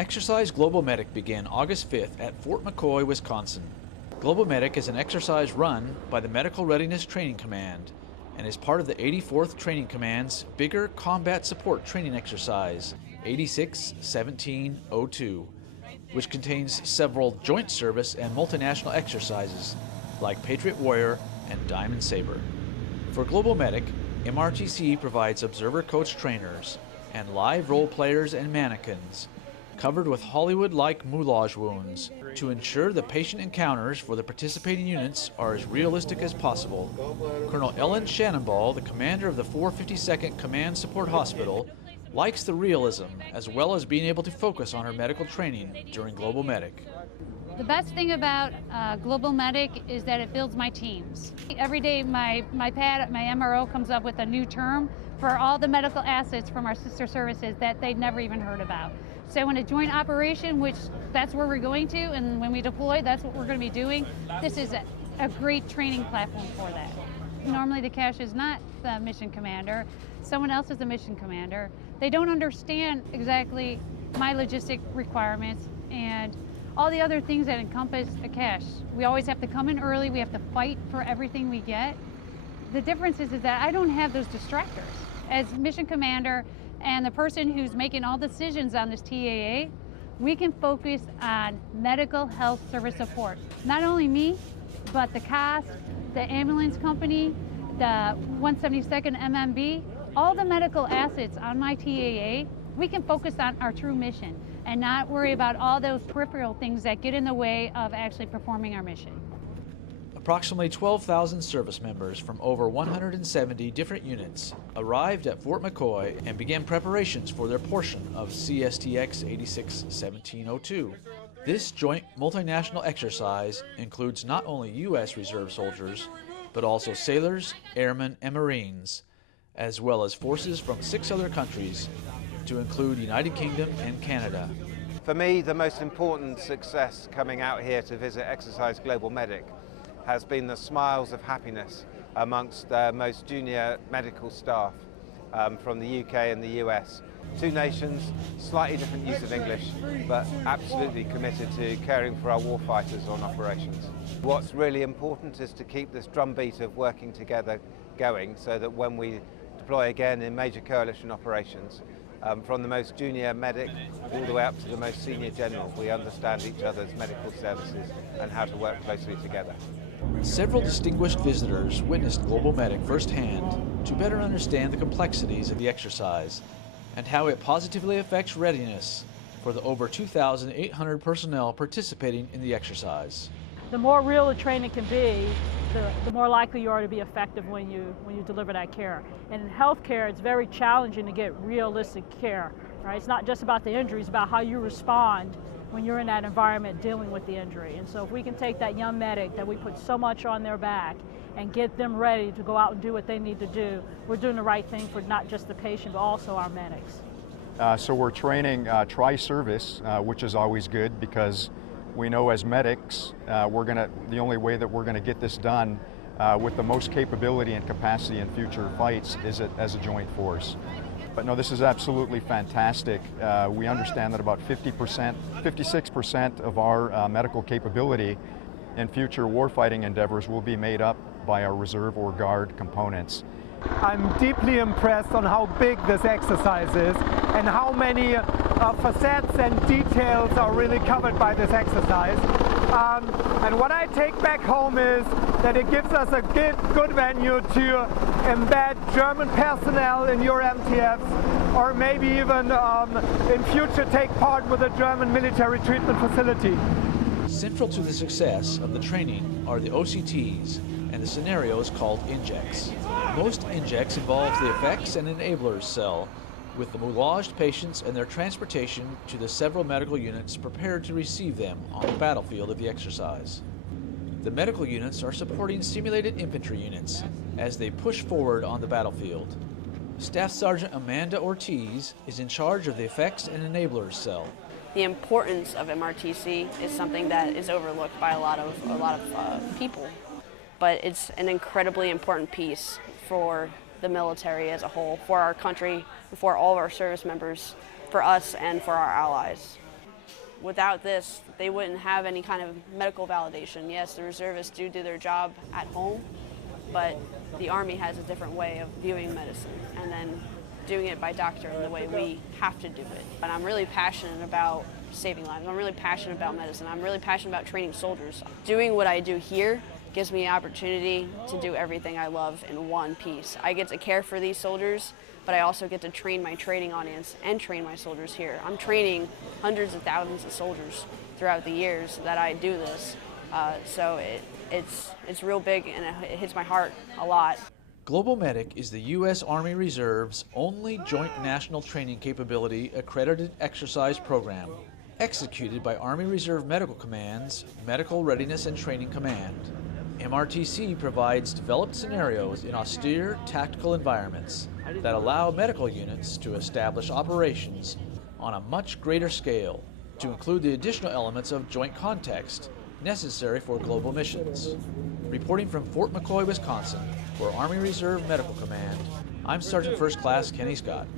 Exercise Global Medic began August 5th at Fort McCoy, Wisconsin. Global Medic is an exercise run by the Medical Readiness Training Command and is part of the 84th Training Command's bigger combat support training exercise, 86-17-02, which contains several joint service and multinational exercises like Patriot Warrior and Diamond Saber. For Global Medic, MRTC provides observer coach trainers and live role players and mannequins covered with Hollywood-like moulage wounds to ensure the patient encounters for the participating units are as realistic as possible. Colonel Ellen Shannonball, the commander of the 452nd Command Support Hospital, likes the realism as well as being able to focus on her medical training during Global Medic. The best thing about Global Medic is that it builds my teams. Every day my MRO comes up with a new term for all the medical assets from our sister services that they'd never even heard about. So in a joint operation, which that's where we're going to, and when we deploy, that's what we're going to be doing, this is a great training platform for that. Normally the cache is not the mission commander, someone else is the mission commander. They don't understand exactly my logistic requirements and all the other things that encompass a cache. We always have to come in early, we have to fight for everything we get. The difference is that I don't have those distractors. As mission commander and the person who's making all decisions on this TAA, we can focus on medical health service support. Not only me, but the CAS, the ambulance company, the 172nd MMB, all the medical assets on my TAA, we can focus on our true mission and not worry about all those peripheral things that get in the way of actually performing our mission. Approximately 12,000 service members from over 170 different units arrived at Fort McCoy and began preparations for their portion of CSTX 86-17-02. This joint multinational exercise includes not only U.S. Reserve soldiers, but also sailors, airmen, and Marines, as well as forces from 6 other countries, to include United Kingdom and Canada. For me, the most important success coming out here to visit Exercise Global Medic has been the smiles of happiness amongst the most junior medical staff from the UK and the US. 2 nations, slightly different use of English, but absolutely committed to caring for our warfighters on operations. What's really important is to keep this drumbeat of working together going so that when we deploy again in major coalition operations, from the most junior medic all the way up to the most senior general, we understand each other's medical services and how to work closely together. Several distinguished visitors witnessed Global Medic firsthand to better understand the complexities of the exercise and how it positively affects readiness for the over 2,800 personnel participating in the exercise. The more real the training can be, the more likely you are to be effective when you deliver that care. And in healthcare, it's very challenging to get realistic care. Right? It's not just about the injury, it's about how you respond when you're in that environment dealing with the injury. And so if we can take that young medic that we put so much on their back and get them ready to go out and do what they need to do, we're doing the right thing for not just the patient, but also our medics. So we're training tri-service, which is always good because we know as medics, the only way that we're gonna get this done with the most capability and capacity in future fights is as a joint force. But no, this is absolutely fantastic. We understand that about 56% of our medical capability in future warfighting endeavors will be made up by our reserve or guard components. I'm deeply impressed on how big this exercise is and how many facets and details are really covered by this exercise. And what I take back home is that it gives us a good venue to embed German personnel in your MTFs, or maybe even in future take part with a German military treatment facility. Central to the success of the training are the OCTs and the scenarios called injects. Most injects involve the effects and enablers cell, with the moulaged patients and their transportation to the several medical units prepared to receive them on the battlefield of the exercise. The medical units are supporting simulated infantry units as they push forward on the battlefield. Staff Sergeant Amanda Ortiz is in charge of the effects and enablers cell. The importance of MRTC is something that is overlooked by a lot of people, but it's an incredibly important piece for the military as a whole, for our country, for all of our service members, for us and for our allies. without this, they wouldn't have any kind of medical validation. Yes, the reservists do their job at home, but the Army has a different way of viewing medicine and then doing it by doctrine the way we have to do it. And I'm really passionate about saving lives. I'm really passionate about medicine. I'm really passionate about training soldiers. Doing what I do here gives me an opportunity to do everything I love in one piece. I get to care for these soldiers, but I also get to train my training audience and train my soldiers here. I'm training hundreds of thousands of soldiers throughout the years that I do this. So it's real big and it hits my heart a lot. Global Medic is the U.S. Army Reserve's only joint national training capability accredited exercise program, executed by Army Reserve Medical Command's Medical Readiness and Training Command. MRTC provides developed scenarios in austere tactical environments that allow medical units to establish operations on a much greater scale, to include the additional elements of joint context necessary for global missions. Reporting from Fort McCoy, Wisconsin, for Army Reserve Medical Command, I'm Sergeant First Class Kenny Scott.